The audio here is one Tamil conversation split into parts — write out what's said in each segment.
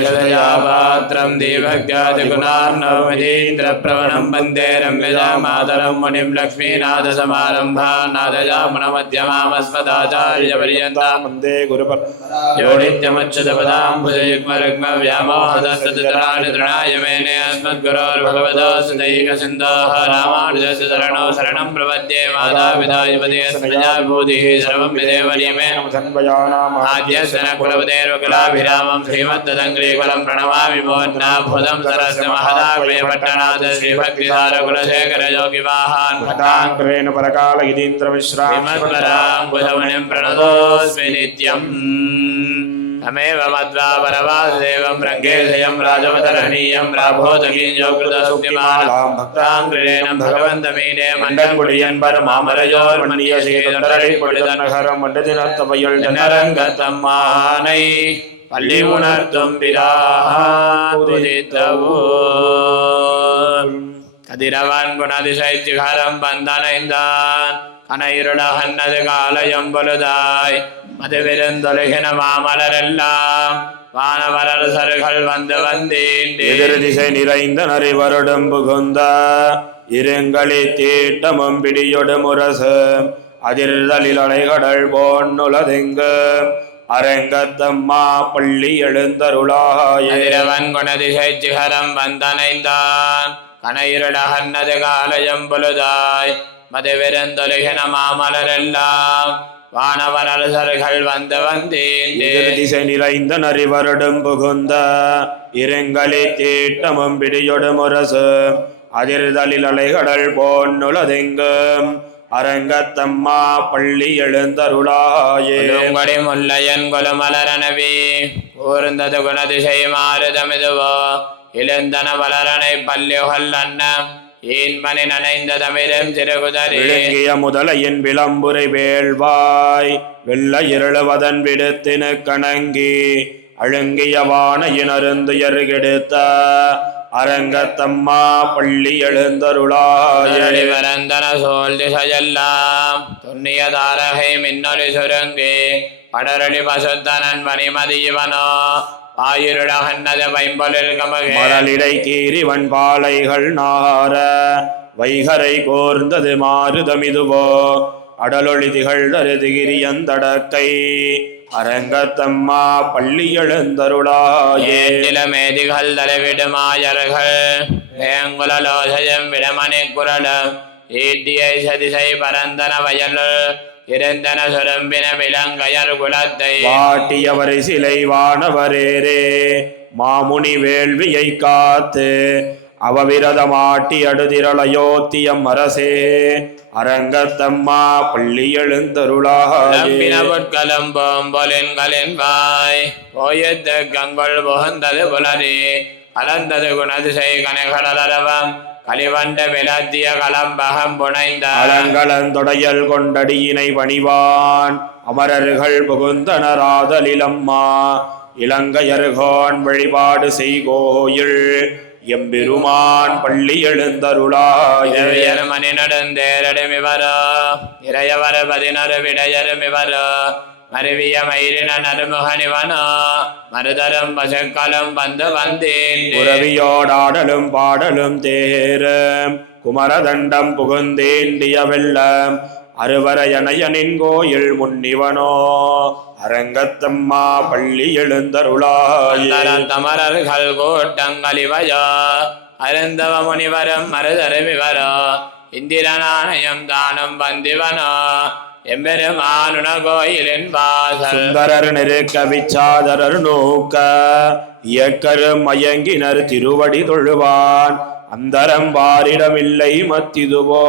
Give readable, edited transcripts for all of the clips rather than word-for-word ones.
श्रीशैलेशदयापात्रं देवभक्त्यादिगुणार्णवमितीन्द्रप्रवणं वन्दे रम्यजामातरं मुनिं लक्ष्मीनाथसमारम्भां नाथयामुनमध्यमामस्मदाचार्यपर्यन्तां वन्दे गुरुपरम्परां यो नित्यमच्युतपदाम्बुजयुग्मरुग्मव्यामोहतस्तराणि तृणाय मेने अस्मद्गुरोर्भगवतोऽस्य दैकसिन्धोः रामानुजस्य शरणौ शरणं प्रपद्ये मातापिता युवतीस्मृजा विभूतिः सर्वं विदेव नियमेन आद्यस्य न कुलपतेर्वकुलाभिरामं श्रीमद्दङ्ग्रीकुलं प्रणमामि मोन्नाभूतं सरस्य महदाग्र्यपट्टनाथ श्रीभक्तिसारकुलशेखर योगिवाहान् भटाङ्क्रेण परकालगिरीन्द्रमिश्रामद्वराङ्कुशमुनिं प्रणतोऽस्मि नित्यम् तमेव मध्वा परवासुदेवं रङ्गेशयं राजवतरणीयं राभोदगीञ्जोकृतसुक्तिमालां भक्ताङ्क्रेण भगवन्तमीने मण्डन्कुडियन् परमामरयोर्मणीयशेखरं मण्डदिनर्तपयल् जनरङ्गतम्मानै பள்ளி உணர்த்தும் பிராஹாதித்தவோ கதிரவன் குணதிசை சிகரம் வந்தனைந்தான் கனையிருளகன்னது காலயம் பொழுதாய் மதுவிருந்தொழுகின மாமலரெல்லாம் வானவரசர்கள் வந்து வந்தேன் எதிர் திசை நிறைந்த நரிவருடம் புகுந்த இருங்களி தீட்டமும் பிடியொடு முரசு அதிர்தலில் அலைகடல் போன்னுலதெங்கு அரங்கத்தம்மா பள்ளி எழுந்தருளாயிரவன் குணதிசை சிகரம் வந்தனைந்தான் கனையிருளகன்னது காலயம் பொழுதாய் மதுவிருந்தொழுகின மாமலரெல்லாம் வானவரசர்கள் வந்து வந்தேன் திசை நிறைந்த நரிவருடும் புகுந்த இருங்களி தீட்டமும் பிடியொடு முரசு அதிர்தலில் அலைகடல் போன்னுலதெங்கும் அரங்கத்தம்மா பள்ளி எழுந்தருளாயேங்கொடி முல்லையன் கொலுமலரனவே கூர்ந்தது குணதிசை மாறுதமிதுவோ எழுந்தன வளரனை பல்லுகள் அன்னம் ஏன்பனி நனைந்த தமிழும் சிறுகுதறி விழுங்கிய முதலையின் விளம்புரை வேள்வாய் வெள்ள இருளுவதன் விடுத்தினு கணங்கி அழுங்கிய வானையினருந்துயர் கெடுத்த அரங்கத்தம்மா பள்ளி எழுந்தருளாயரந்தன சோல் திசையெல்லாம் துண்ணிய தாரகை மின்னொலி சுருங்கி படரளி பசுத்தனன் மணிமதிவனோ ஆயிருடகன்னது பைம்பொலில் கமலிடை கீரிவன் பாலைகள் நார வைகரை கோர்ந்தது மாறுதமிதுவோ அடலொளி திகழ்தரு திகிரியந்தடக்கை அரங்கத்தம்மா பள்ளி எழுந்தருளாயேதிலமேதிகள் தலைவிடுமாயர்கள் வேங்குலோசயம் விடமணி குரலும் ஈட்டியை சதிசை பரந்தன வயல் இருந்தன சுரம்பின விலங்கையர் குலத்தை வாட்டியவரை சிலை வானவரேரே மாமுனி வேள்வியை காத்து அவவிரதமாட்டி அடுதிரளையோத்தியம் அரசே அரங்கத்தம்மா பள்ளி எழுந்தருளாயிரம் போம்பொலின்களின் வாய் போயத்து கங்கொள் புகந்தது புலரி கலந்தது குணதிசை கனைகளரவம் கலிவண்ட விலத்திய கலம்பகம் புனைந்த அலங்கலந்தொடையல் கொண்டடியினை பணிவான் அமரர்கள் புகுந்தனராதலிலம்மா இலங்கையர்கோன் வழிபாடு செய்கோயில் எம்பெருமான் பள்ளி எழுந்தருளாயர் மணி நடுந்தேரடுமிவரோ இறையவர 16 விடையருமிவரோ மருவிய மயிரின நறுமுகனிவனோ மருதரும் பசுக்களும் வந்து வந்தேன் உறவியோடாடலும் பாடலும் தேரும் குமரதண்டம் புகுந்தேண்டிய வெள்ளம் அருவரையனையனின் கோயில் முன்னிவனோ அரங்கத்தம்மா பள்ளி எழுந்தருளாயர் தமரர்கள் கூட்டங்களிவயோ அருந்தவ முனிவரும் மருதருமிவரோ இந்திரநாணயம் தானும் வந்திவனோ எம்பெருமானுன கோயிலின் வாசல் சுந்தரர் நெருக்க விச்சாதரர் நோக்க இயக்கரு மயங்கினர் திருவடி தொழுவான் அந்தரம் வாரிடமில்லை மத்திதுவோ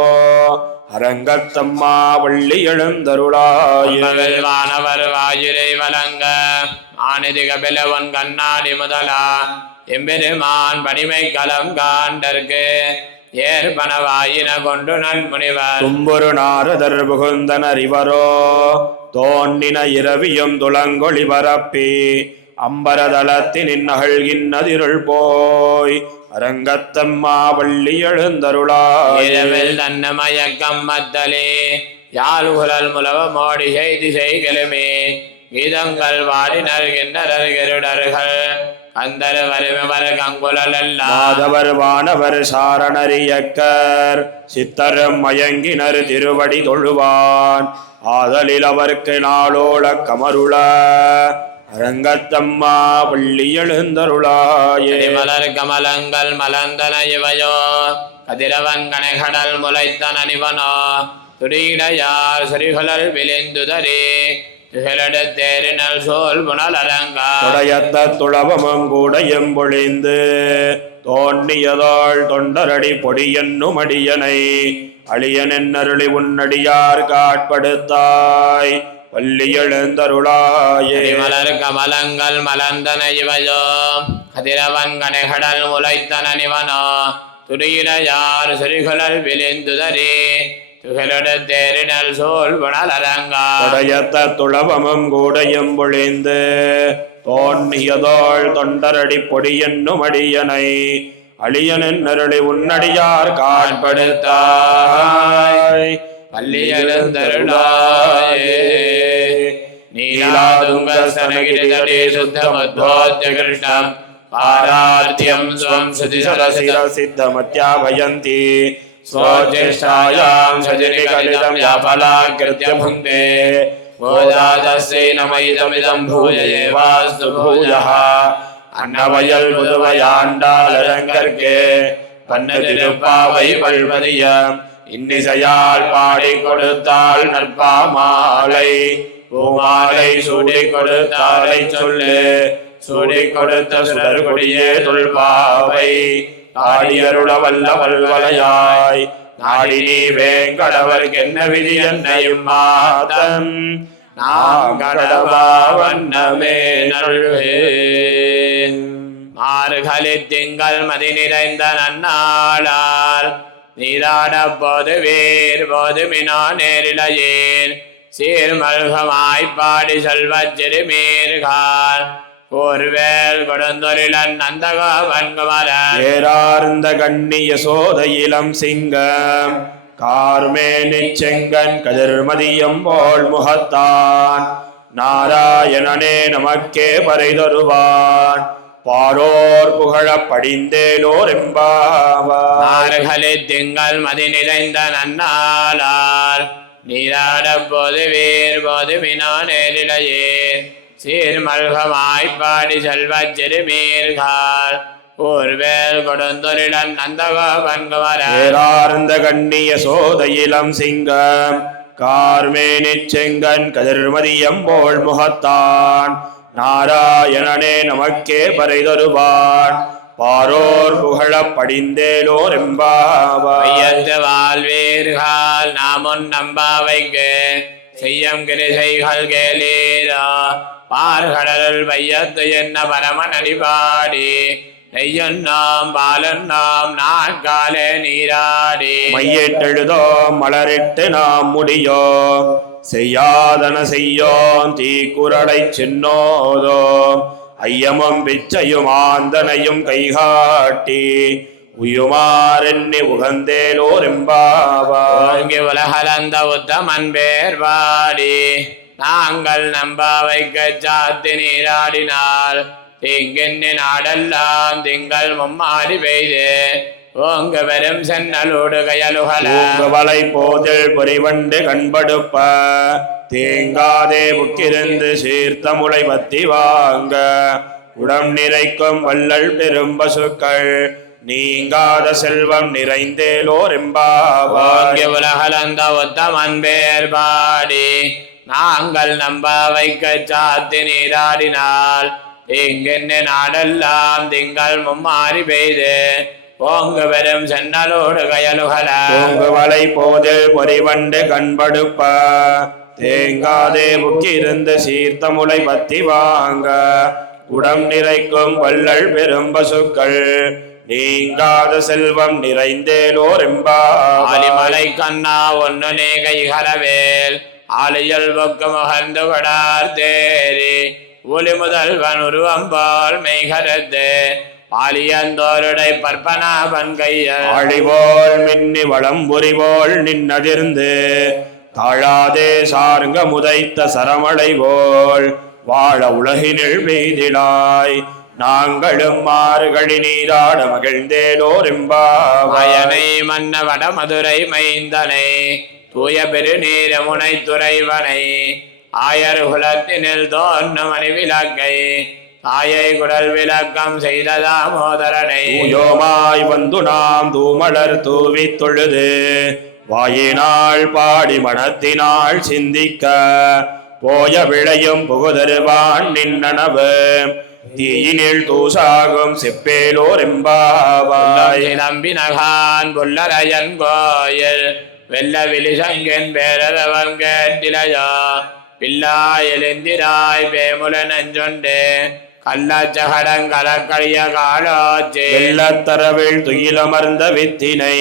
அரங்கத்தம்மா வள்ளி எழுந்தருளாயர் வானவர் வாயுரை வழங்க ஆனிதி கபிலவன் கண்ணாடி முதலா எம்பெருமான் பணிமை களம் காண்டற்கு ஏற்பனவாயின கொண்டு நன்முனிவர் தும்புரு நாரதர் புகுந்தனர் இவரோ தோன்னின இரவியும் துளங்கொளி பரப்பி அம்பரதளத்தின் நகழ்கின்னதிருள் போய் அரங்கத்தம்மா வள்ளி எழுந்தருளாயில் தன்னமயக்கம் மத்தலே யாழ் குழல் முலவ மோடி செய்தி செய்களுமே கீதங்கள் வாடினர் கிண்ணறர் கெருடர்கள் கந்தர் வருமவர் கங்குலெல்லாம் மாதவர் வானவர் சாரணரியக்கர் சித்தரும் மயங்கினர் திருவடி தொழுவான் ஆதலில் அவர்க்கு நாளோள கமருள அரங்கத்தம்மா பள்ளி எழுந்தருளாயே. மலர் கமலங்கள் மலர்ந்தன இவையோ கதிரவன் கனைகடல் முளைத்தன நிவனோ துடியிடையார் சிறிகுழல் விளிந்துதரே துகளெடுத்தேரினல் சோல் புனல் அரங்கா துடையத்த துளவமும் கூடையும் பொழிந்து தோண்டியதோள் தொண்டரடி பொடியன்னும் அடியனை அழியன் என்னருளி உன்னடியார் காட்படுத்தாய் பள்ளி எழுந்தருளாயே. மலர் கமலங்கள் மலர்ந்தன இவையோ கதிரவன் கனைகடல் முளைத்தன நிவனோ துடியிடையார் சிறிகுழல் விளிந்துதரே துகளெடுத்தேரினல் சோல் புனல் அரங்கா துடையத்த துளவமும் கூடையும் பொழிந்து தோண்டியதோள் தொண்டரடி பொடியன்னும் அடியனை அழியனின் அருளி உன்னடியார் காட்படுத்தாய் பள்ளி எழுந்தருளாயே. நீலாதுங்க சனகிரிதடே சுத்தமத்வாத்ய கிருஷ்ணம் பாரார்த்தியம் ஸ்வம் சுதி சரசிர சித்தமத்யாபயந்தி ஸ்வஜேஷ்டாயாம் சஜனி கலிதம் யாபலாக்ருத்ய புங்கே கோதாதஸ்யை நமைதமிதம் பூய ஏவாஸ்து பூயः அன்னவயல் முதுவையாண்டாளரங்கற்கே பண்ண திருப்பாவை வல்வதிய இன்னிசையால் பாடி கொடுத்தாள் நற்பாமாலை பூமாலை சூடி கொடுத்தாலை சொல்லு சூடி கொடுத்த சுடர் கொடியே தொல்பாவை நாடியருள வல்ல வல்வலையாய் நாடி நீ வேங்கடவர்க்கென்ன விதி என்னையும் மாதம் நாம் கடவா வண்ணமே நல்வே. மார்கழி திங்கள் மதி நிறைந்த நன்னாளால் நீராட போது வீர் போது மினோ நேரிழையேன் சீர்மல்கமாய் பாடி செல்வச் சிறுமீர்கால் கூர்வேல் கொடுந்தொழிலன் நந்தகோபன்குமரன் ஏரார்ந்த கண்ணிய சோதையிலம் சிங்கம் கார்மேனி செங்கன் கதிர்மதியம் போல் முகத்தான் நாராயணனே நமக்கே பறைதருவான் பாரோர் புகழ படிந்தேலோர் எம்பாவார். திங்கள் மதி நிறைந்த நன்னாளால் நீராட போது வீர் போது மினோ நேரிழையே சீர்மல்கமாய் பாடி செல்வச் சிறுமீர்கால் ஊர்வேல் கொடுந்தொழிலன் நந்தகோபன்குமரன் ஏரார்ந்த கண்ணிய சோதையிலம் சிங்கம் கார்மேனி செங்கன் கதிர்மதியம் போல் முகத்தான் நாராயணனே நமக்கே பறைதருவான் பாரோர் புகழ படிந்தேலோர் எம்பாவார். வாழ்வீர்கள் நாமுன் நம்பாவைக்கு செய்யம் கிரிசைகள் கேளீரா பார்கடல் வையத்து என்ன பரமன் அடிபாடி நெய்யன்னாம் பாலன்னாம் நாட்காலே நீராடி மையிட்டெழுதோ மலரிட்டு நாம் முடியோ செய்யாதன செய்யோம் தீக்குறளை சின்னோதோ ஐயமும் பிச்சையும் ஆந்தனையும் கைகாட்டி உயுமாறெண்ணி உகந்தேலோர் எம்பாவார். உலகலந்த உத்தமன் பேர்வாடி நாங்கள் நம்பாவைக்க சாத்தி நீராடினால் தீங்கெண்ணி நாடெல்லாம் திங்கள் மும்மாடி பெய்து ஓங்க வெறும் சென்னலோடு கயலுகலை போதில் பொறிவண்டு கண்படுப்ப தேங்காதே புக்கிருந்து சீர்த்த முளை பத்தி வாங்க உடம் நிறைக்கும் வள்ளல் பெரும் பசுக்கள் நீங்காத செல்வம் நிறைந்தேலோர் எம்பாவார். உலகலந்த உத்தமன் பேர்பாடி நாங்கள் நம்பாவைக்க சாத்தி நீராடினால் தீங்கெண்ணி நாடெல்லாம் திங்கள் மும்மாறி பெய்து ஓங்கு வெறும் சென்னலோடு கயலுகலை போதில் பொறிவண்டு கண்படுப்ப தேங்காதே புக்கிருந்து சீர்த்த முளை பத்தி வாங்க உடம் நிறைக்கும் வள்ளல் பெரும் பசுக்கள் நீங்காத செல்வம் நிறைந்தேலோர் எம்பாவார். மலை கண்ணா ஒன்னு நீ கைகரவேல் ஆலியல் பொக்கு முகர்ந்து கொடார் தேரி ஒளி முதல்வன் உருவம்பால் மெய்கரத்து பாலியந்தோருடை பற்பனாபன் கையல் ஆழிபோல் மின்னி வளம்புரிபோல் நின்னதிர்ந்து தாழாதே சார்ங்க முதைத்த சரமலை போல் வாழ உலகினில் பெய்திலாய் நாங்களும் மாறுகளி நீராட மகிழ்ந்தேலோரெம்பாவாயனை மயனை மன்னவட மதுரை மைந்தனை தூய பெருநீரமுனை துறைவனை ஆயர் குலத்தினில் தோன்றும் அணிவிலக்கை தாயை குடல் விளக்கம் செய்த தாமோதரனை யோமாய் வந்து நாம் தூமலர் தூவி தொழுது வாயினால் பாடி மனத்தினால் சிந்திக்க போய விளையும் புகுதருவான் நின்னனவு தீயினில் தூசாகும் செப்பேலோரெம்பாவாய் நம்பினகான் புல்லரையன் கோயில் வெள்ள விழிசங்கன் பேரவன் கேட்டிலையோ பில்லாய் எழுந்திராய் பேமுல நெஞ்சொண்டு கள்ளச்சகடங்கலக்கழிய காலோச்சே வெள்ளத்தரவில் துயிலமர்ந்த வித்தினை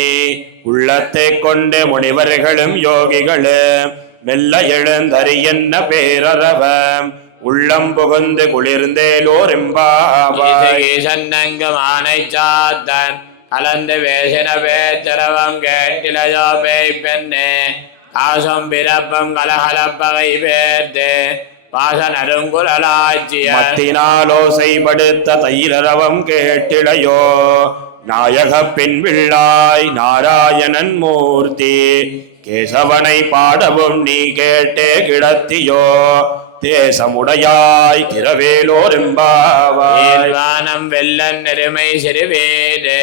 உள்ளத்தை கொண்டு முனிவர்களும் யோகிகளும் மெல்ல எழுந்தறியன்ன பேரறவம் உள்ளம் புகுந்து குளிர்ந்தேலோரெம்பாவாய் சன்னங்கமானை சாத்தன் கலந்து பேசின பேச்சரவம் கேட்டிலையோ பேய் பெண்ணே காசும் பிறப்பும் கலகலப்பகை பேர்த்து வாசனருங்குலாட்சிய மத்தினாலோசைப்படுத்த தைரரவம் கேட்டிலையோ நாயக பின் வில்லாய் நாராயணன் மூர்த்தி கேசவனை பாடவும் நீ கேட்டே கிடத்தியோ தேசமுடையாய் கிரவேலோரெம்பாவாய் வானம் வெள்ளன் நெருமை சிறுவேடு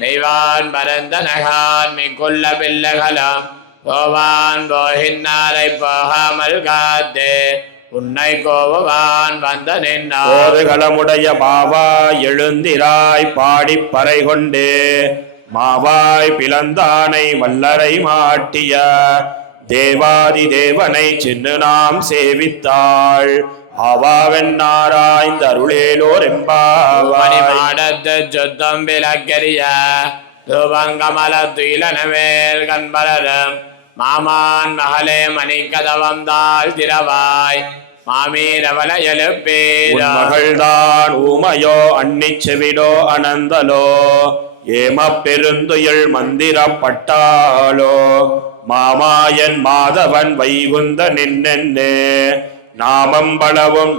மெய்வான் பரந்த நகான் மிக்குள்ள பிள்ளைகளாம் போவான் போகின்னாரை போகாமல் காத்து உன்னை கோபவான் வந்த நின்னார் களமுடைய பாவாய் எழுந்திராய் பாடிப் பறை கொண்டு மாவாய் பிளந்தானை வல்லரை மாட்டிய தேவாதி தேவனை சென்று நாம் சேவித்தாள் ஆவாவென்னாராய்ந்த அருளேலோரெம்பாவாய் மாடத்து சுத்தம் விளக்கரிய தூபங்கமல துயிலனவேல் கண்பலரும் மாமான் மகளே மணிக்கதவம் தாழ் திரவாய் மாமீரவல எழுப்பேரா மகள்தான் ஊமையோ அன்னிச் செவிடோ அனந்தலோ ஏமப் பெருந்துயில் மந்திரப்பட்டாளோ மாமாயன் மாதவன் வைகுந்த நின்னென்னே நாமம் பலவும்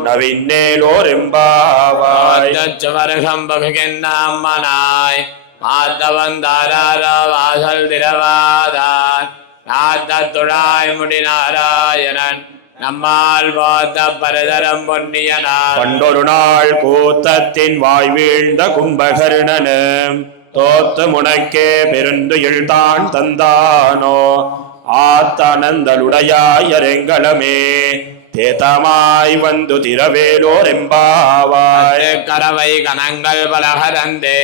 நவின்னேலோரெம்பாவாய் சுவர்கம் பகுகின்னாம்மனாய் மாதவன் தாராரா வாசல் திரவாதார் நாத்தத்துழாய் முடி நாராயணன் நம்மால் வாத்த பரதரம் பொன்னியனார் பண்டொரு நாள் கூத்தத்தின் வாய் வீழ்ந்த கும்பகர்ணனும் தோத்து முனக்கே பெருந்துயில் தான் தந்தானோ ஆத்தனந்தலுடையாயரெங்களமே தேதமாய் வந்து திரவேலோரெம்பாவாய் கரவை கணங்கள் பலகரந்தே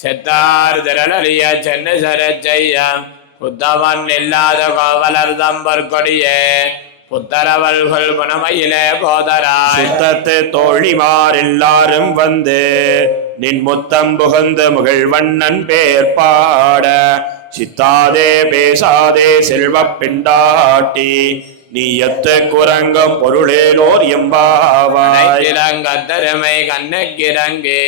செத்தார் திரளிய சென்னு சரச்செய்ய புத்தவன் இல்லாத கோவலர் தம்பர் கொடியே புத்தரவல்கள் புனமையிலே போதராய் சித்தத்து தோழிமார் எல்லாரும் வந்து நின் முத்தம் புகுந்து முகிழ்வண்ணன் பேர் பாட சித்தாதே பேசாதே செல்வப் பெண்டாட்டி நீயத்து குரங்கும் பொருளேலோர் எம்பாவாய் இளங்கத்தருமை கண்ணுக்கிறங்கு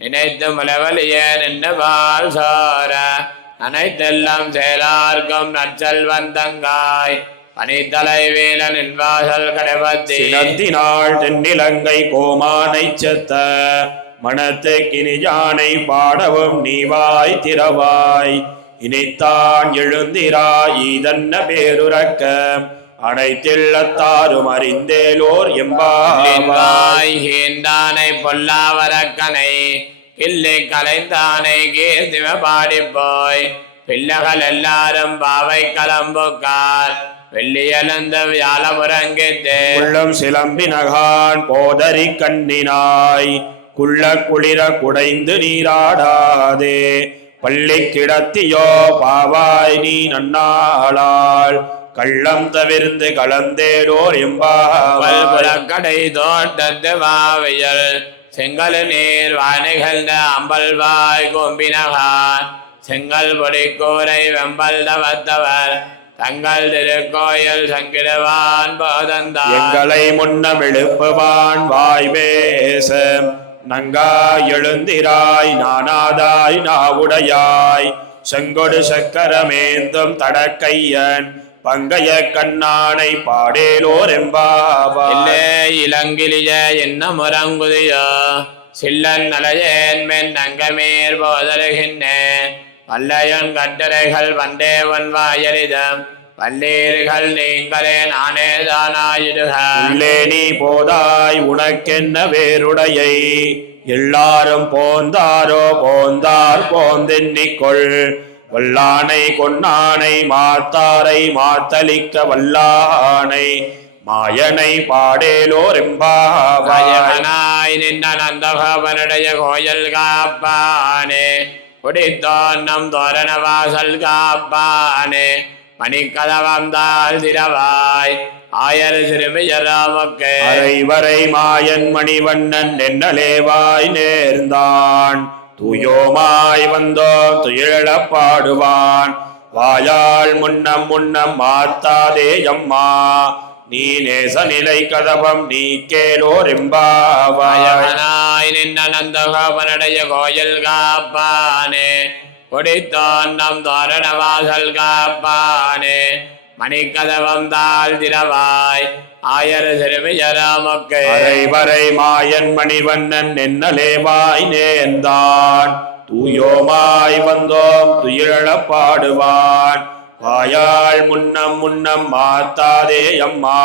நினைத்து முலவலிய நின்று பால் சார அனைத்தெல்லாம் செயலார்க்கும் நற்செல்வன் தங்காய் பனித்தலை வேலனின் வாசல் கடபத்தி சினத்தினாள் தென்னிலங்கை கோமானை செத்த மனத்து கிணிஜானை பாடவும் நீவாய் திரவாய் இனித்தான் எழுந்திராய் இதன்ன பேருரக்க அனைத்தில்லத்தாரும் அறிந்தேலோர் எம்பாவாய் ஹீண்டானை பொல்லாவரக்கனை கிள்ளி கலைந்தானை கீர்த்திம பாடிப்போய் பிள்ளைகள் எல்லாரும் பாவை கலம்புக்கார் வெள்ளியலந்த வியாழமுறங்கித்தே உள்ளம் சிலம்பினகான் போதரி கண்ணினாய் குள்ள குளிர குடைந்து நீராடாதே பள்ளி கிடத்தியோ பாவாய் நீ நன்னாளாள் கள்ளம் தவிர்ந்து கலந்தேலோர் எம்பாவாய் கடை தோட்டத்து வாவியல் செங்கல் நீர் வானைகள்ந்த அம்பல்வாய் கொம்பினகான் செங்கல் பொடி கூரை வெம்பல் தவத்தவர் தங்கள் திருக்கோயில் சங்கிடுவான் போதந்தான் எங்களை முன்னம் எழுப்புவான் வாய் பேச நங்காய் எழுந்திராய் நானாதாய் நாவுடையாய் செங்கொடு சக்கரமேந்தும் தடக்கையன் பங்கைய கண்ணானை பாடேலோர் எம்பாவாய். இல்லே இளங்கிலிய என்ன முறங்குதியோ சில்லன் நலையேன் மென் அங்கமீர் போதருகின்றேன் வல்லையன் கட்டரைகள் வந்தே ஒன் வாயரிதம் வல்லீர்கள் நீங்களே நானே தானாயிடுக. உள்ளே நீ போதாய் உனக்கென்ன வேறுடையை எல்லாரும் போந்தாரோ போந்தார் போந்தென்னிக்கொள் வல்லானை கொன்னானை மாத்தாரை மாத்தளிக்க வல்லானை மாயனை பாடேலோர் எம்பாவாய். நின்ற நந்தகோபனுடைய கோயில் காப்பானே குடித்தோன்னம் தோரண வாசல் காப்பானே மணிக்கதவம் தாழ் திரவாய் ஆயர் சிறுமியராமக்கு அரைவரை மாயன் மணிவண்ணன் என்னலேவாய் நேர்ந்தான் தூயோமாய் வந்தோ துயிழப் பாடுவான் வாயால் முன்னம் முன்னம் மாத்தாதே அம்மா நீ நேச நிலை கதவம் நீ கேலோர் எம்பாவாய். நின்ற நந்தகோபனுடைய கோயில் காப்பானே கொடித்தோன்னம் தோரண வாசல் காப்பானே மணிக்கதவம் தாழ் திரவாய் ஆயர் சிறுமியராமக்கு அரைவரை மாயன் மணிவண்ணன் என்னலேவாய் நேர்ந்தான் தூயோமாய் வந்தோம் துயிழப் பாடுவான் வாயால் முன்னம் முன்னம் மாத்தாதே அம்மா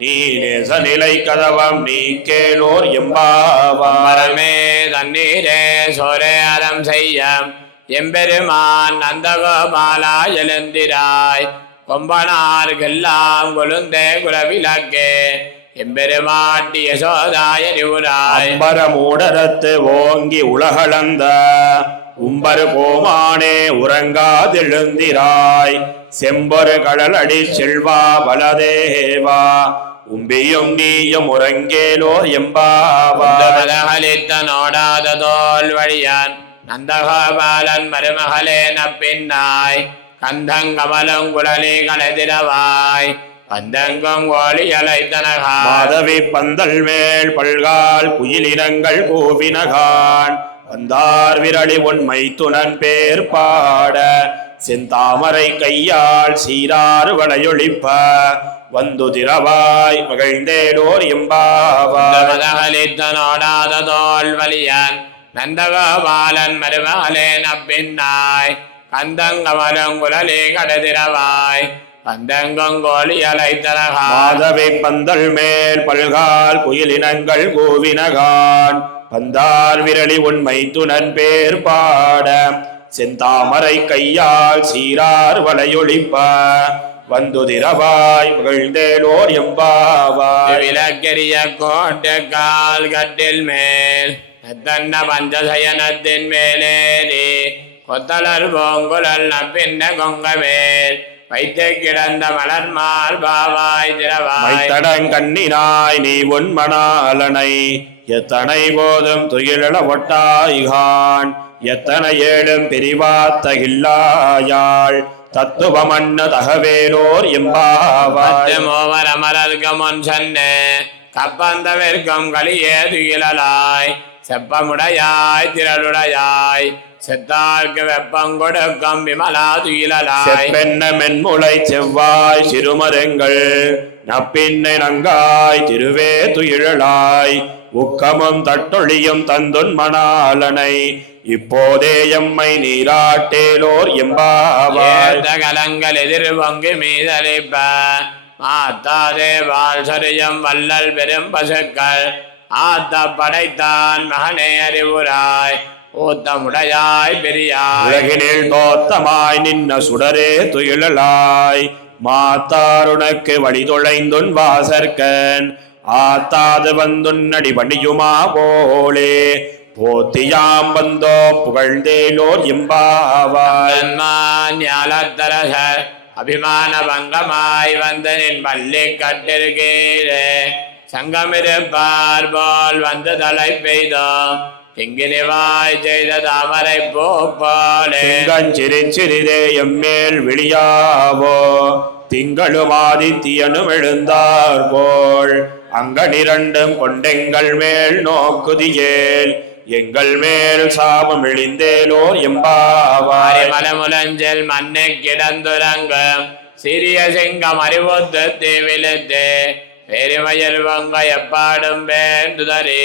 நீ நேச நிலை கதவம் நீ கேலோர் எம்பாவாய். மரமே தண்ணீரே சோரே அறம் செய்ய எம்பெருமான் நந்தகோபாலா எழுந்திராய் கொம்பனார்கெல்லாம் கொழுந்தே குலவிளக்கே எம்பெருமாட்டி யசோதாய நிவுராய். அம்பரமூடரத்து ஓங்கி உலகளந்த உம்பரு கோமானே உறங்காதெழுந்திராய் செம்பொரு கடலடி செல்வா பலதேவா உம்பியும் நீயும் உறங்கேலோர் எம்பாவாய். நோடாத தோல் வழியான் நந்தகோபாலன் மருமகளே நப்பின்னாய் கந்தங்கமலம் குழலி கலதிரவாய் பந்தங்கம் கோழி அலைத்தனகா மாதவி பந்தல் மேல் பல்கால் குயிலினங்கள் கூவினகான் வந்தார் விரலி உண்மை துணன் பேர் பாட செந்தாமரை கையால் சீராறு வளையொழிப்ப வந்து திரவாய் மகிழ்ந்தேலோர் எம்பாவாய். நோடாத தோல் வலியான் நந்தகோபாலன் மருமகளே நப்பின்னாய் கந்தங்கமலம் குழலி கடதிரவாய் பந்தங்கோழி அலைத்தனகா மாதவி பந்தல் மேல் பல்கால் குயிலினங்கள் கூவினகான் வந்தார் விரலி உண்மை துணன் பேர் பாட செந்தாமரை கையால் சீரார் வளையொழிப்ப வந்து திரவாய் மகிழ்ந்தேலோர் எம்பாவாய். விளக்கெரிய கோட்டு கால் கட்டில் மேல் தன்ன பஞ்சசயனத்தின் மேலேறி கொத்தலர் பூங்குழல் நப்பின்ன கொங்க மேல் வைத்து கிடந்த மலர் மார்பாவாய் திரவாய். மைத்தடங்கண்ணினாய் நீ உன்மணாலனை எத்தனை போதும் துயிலள ஒட்டாய்கான் எத்தனை ஏழும் பிரிவாத்தகில்லாயாள் தத்துவமன்ன தகவேலோர் எம்பாவாய். மோவர் அமரர்கமொன் சொன்னே கப்பந்தவிற்கும் களியே துயிலாய் செப்பமுடையாய் திரளுடையாய் செத்தார்க்கு வெப்பம் கொடுக்கும் விமலா துயிலாய். செப்பென்ன மென்முளை செவ்வாய் சிறுமரங்கள் நப்பின்னை நங்காய் திருவே துயிழலாய் உக்கமும் தட்டொழியும் தந்துன் மணாலனை இப்போதே எம்மை நீராட்டேலோர் எம்பாவாய். கலங்கள் எதிர் பொங்கு மீதளிப்ப மாத்தாதே வால் சொரியும் வல்லல் பெரும் பசுக்கள் ஆத்த படைத்தான் மகனே அறிவுராய் ஊத்தமுடையாய் பெரியாய். உலகினில் தோத்தமாய் நின்ன சுடரே துயிலலாய் மாத்தாருனக்கு வழி தொலைந்துன் வாசற்கன் ஆத்தாது வந்துன்னடி வண்டியுமா போலே போத்தியாம் வந்தோ புகழ்ந்தேலோர் எம்பாவாய். ஞாலத்தரசர் அபிமான பங்கமாய் வந்த நின் பள்ளி கட்டிருக்கீரே சங்கமிருப்பார் போல் வந்து தலை பெய்தோம் திங்கினிவாய் செய்த தாமரை போலே. சிறிதே எம்மேல் விழியாவோ திங்களும் ஆதித்தியனும் எழுந்தார் போல் அங்கனிரண்டும் கொண்டெங்கள் மேல் நோக்குதியேல் எங்கள் மேல் சாபம் இழிந்தேலோர் எம்பாவாய். மலமுலஞ்சல் மண்ணை கிடந்துறங்கும் சிறிய சிங்கம் அறிவுத்து தீவிலத்து பெருமயல் வங்க எப்பாடும் வேண்டுதறி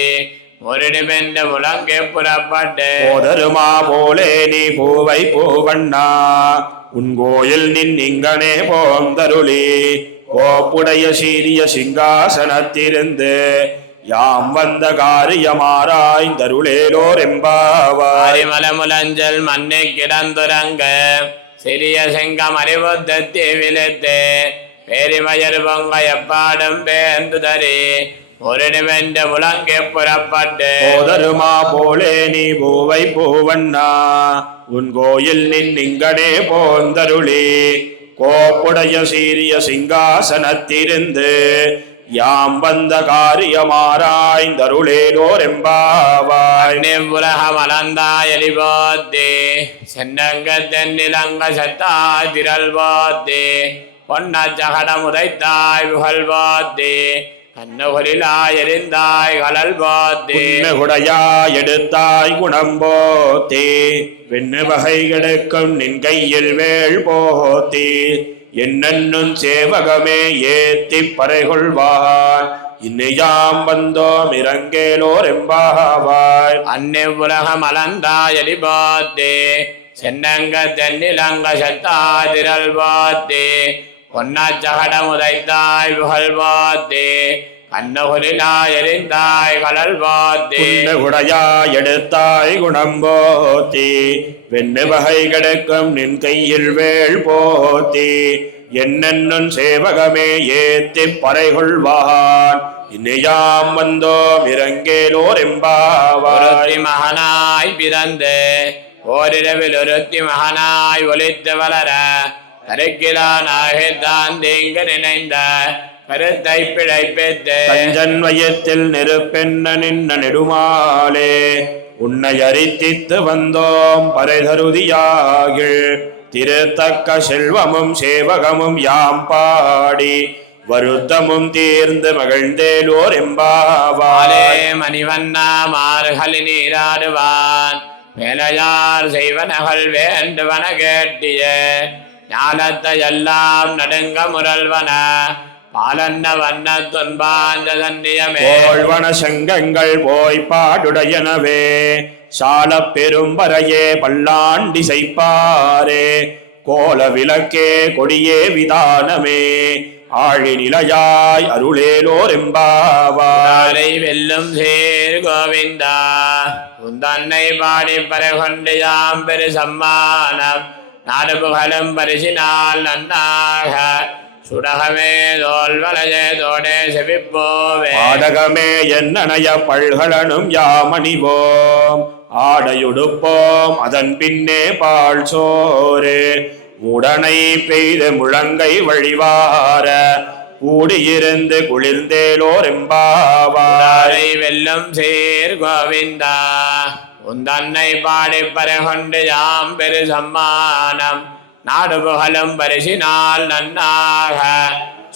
முரணிமென்று முழங்கே புறப்பட்டு போதருமா போலே நீ பூவை பூவண்ணா உன் கோயில் நின் இங்கனே போந்தருளி கோப்புடைய சீரிய சிங்காசனத்திருந்து யாம் வந்த காரியமாராய்ந்தருளேலோர் எம்பாவாய். மலமுலஞ்சல் மண்ணை கிடந்துரங்க சிறிய சிங்கம் அறிவுத்து தீவிலத்து பெருமயல் வங்க எப்பாடும் வேண்டுதறி முரணிமென்று முழங்கே புறப்பட்டு போதருமா போலே நீ பூவை பூவண்ணா உன் கோயில் நின் இங்கனே போந்தருளி கோப்புடைய சீரிய சிங்காசனத்திருந்து யாம் வந்த காரியமாராய்ந்தருளேலோர் எம்பாவாய். உலகம் அலந்தாயலி போத்தே சென்னங்க தென்னிலங்க சத்தாய் திரள் போத்தே பொன்ன ஜகடம் உதைத்தாய் புகழ் போத்தே கண்ணகுலிலாய் எரிந்தாய் கலல் போத்தே குடையாய் எடுத்தாய் குணம் போத்தே வெண்ணு வகை கிடக்கும் நின் கையில் வேள் போத்தே என்னும் சேவகமே ஏத்தி பறைகொள்வான் இன்னையாம் வந்தோம் இறங்கேலோர் எம்பாவாய். அன்னை உலகம் அலந்தாயலி போத்தே சென்னங்க தென்னிலங்க சத்தாய் திரள் போத்தே பொன்ன ஜகடம் உதைத்தாய் புகழ் போத்தே கண்ணகுலிலாய் எரிந்தாய் கலல் போத்தே குடையாய் எடுத்தாய் குணம் போத்தே வெண்ணு வகை கிடக்கும் நின் கையில் வேள் போத்தே என்னும் சேவகமே ஏத்தி பறைகொள்வான் இன்னையாம் வந்தோம் இறங்கேலோர் எம்பாவாய். மகனாய் பிறந்து ஓரிரவில் ஒருத்தி மகனாய் ஒலித்து வளர கருக்கிலானாகத்தான் தீங்கு நினைந்த கருத்தை பிழைப்பித்து கஞ்சன் வயத்தில் நெருப்பென்ன நின்ன நெடுமாலே உன்னை அரித்தித்து வந்தோம் பறைதருதியாகில் திருத்தக்க செல்வமும் சேவகமும் யாம் பாடி வருத்தமும் தீர்ந்து மகிழ்ந்தேலோர் எம்பாவாலே. மணிவண்ணா மார்கழி நீராடுவான் மேலையார் செய்வனகள் வேண்டுவன கேட்டிய ஞானத்தை எல்லாம் நடுங்க முரல்வன பாலன்ன வண்ண துன்பாந்த தன்னியமே போழ்வன சங்கங்கள் போய் பாடுடையனவே சால பெரும்பறையே பல்லாண்டி செய்ப்பாரே கோல விளக்கே கொடியே விதானமே ஆழி நிலையாய் அருளேலோர் எம்பாவாய். வெல்லும் சேர் கோவிந்தா உந்தன்னை பாடி பரகொண்டு யாம் பெரு சம்மானம் நாடு புகழும் பரிசினால் நன்னாக சுடகமே தோல் வளையே தோடே செவிப்போவே ஆடகமே என்னனைய பல்கலனும் யாமணிவோம் ஆடையுடுப்போம் அதன் பின்னே பால் சோறு உடனை பெய்து முழங்கை வழிவார கூடியிருந்து குளிர்ந்தேலோர் எம்பாவாய். வெல்லும் சேர் கோவிந்தா உந்தன்னை பாடி பரகொண்டு யாம் பெரு சம்மானம் நாடு புகழும் பரிசினால் நன்னாக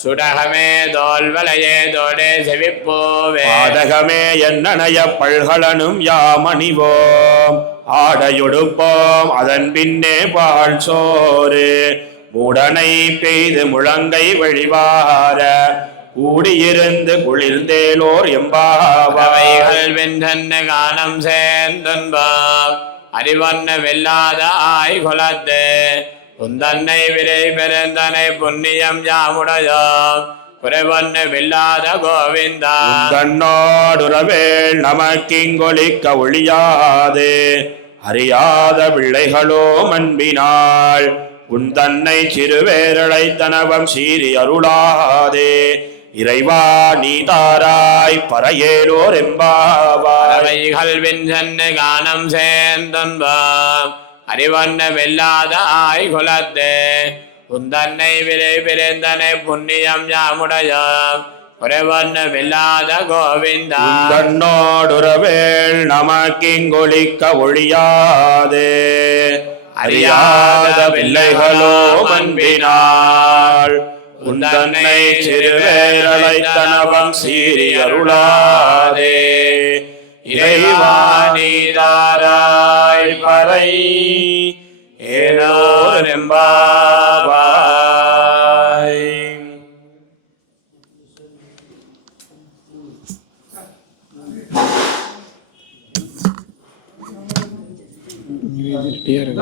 சுடகமே தோல் வளையே தோடே செவிப்போவே ஆடகமே என்னனைய பல்கலனும் யாமணிவோம் ஆடையொடுப்போம் அதன் பின்னே பால் சோறு உடனை பெய்து முழங்கை வழிவார கூடியிருந்து குளிர்ந்தேலோர் எம்பாவாய். வென்றன்ன கானம் சேர்ந்துன்பம் அறிவன்ன வெல்லாத ஆய் குலத்து உந்தன்னை விரை பெருந்தனை புண்ணியம் யாமுடையோம் குறைவன்ன வெல்லாத கோவிந்தா கண்ணோடுறவேள் நமக்கிங்கொலிக்க ஒழியாது அறியாத பிள்ளைகளோ அன்பினாள் உன் தன்னை சிறுவேரளை தனவம் சீறி அருளாதே இறைவா நீ தாராய் பறையேலோர் எம்பாவாய். வென்றன்ன கானம் சேர்ந்துன்பம் அறிவன்ன வெல்லாத ஆய் குலத்து உந்தன்னை விரை பெருந்தனை புண்ணியம் யாமுடையோம் குறைவன்ன வெல்லாத கோவிந்தா கண்ணோடுறவேள் நமக்கிங்கொலிக்க ஒழியாது அறியாத பிள்ளைகளோ அன்பினாள் உன் தன்னை சிறுவேரளை தனவம் சீறி அருளாதே இறைவா நீதாராய் பறை ஏலோர் எம்பாவாய். இது ரெடியா இருக்கு.